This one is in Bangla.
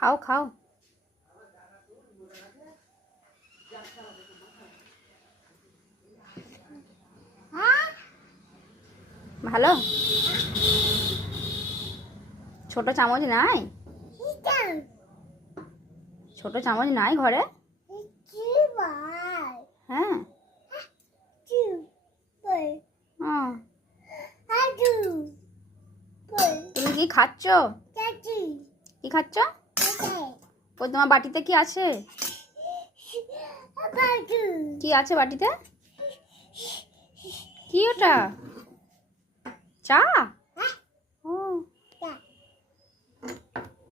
খাও খাও। ভালো। ছোট চামচ নাই? ছোট চামচ নাই ঘরে? হ্যাঁ। তুমি কি খাচ্ছ? কি খাচ্ছ? ওই তোমার বাটিতে কি আছে? কি আছে বাটিতে? কি ওটা? চা? ও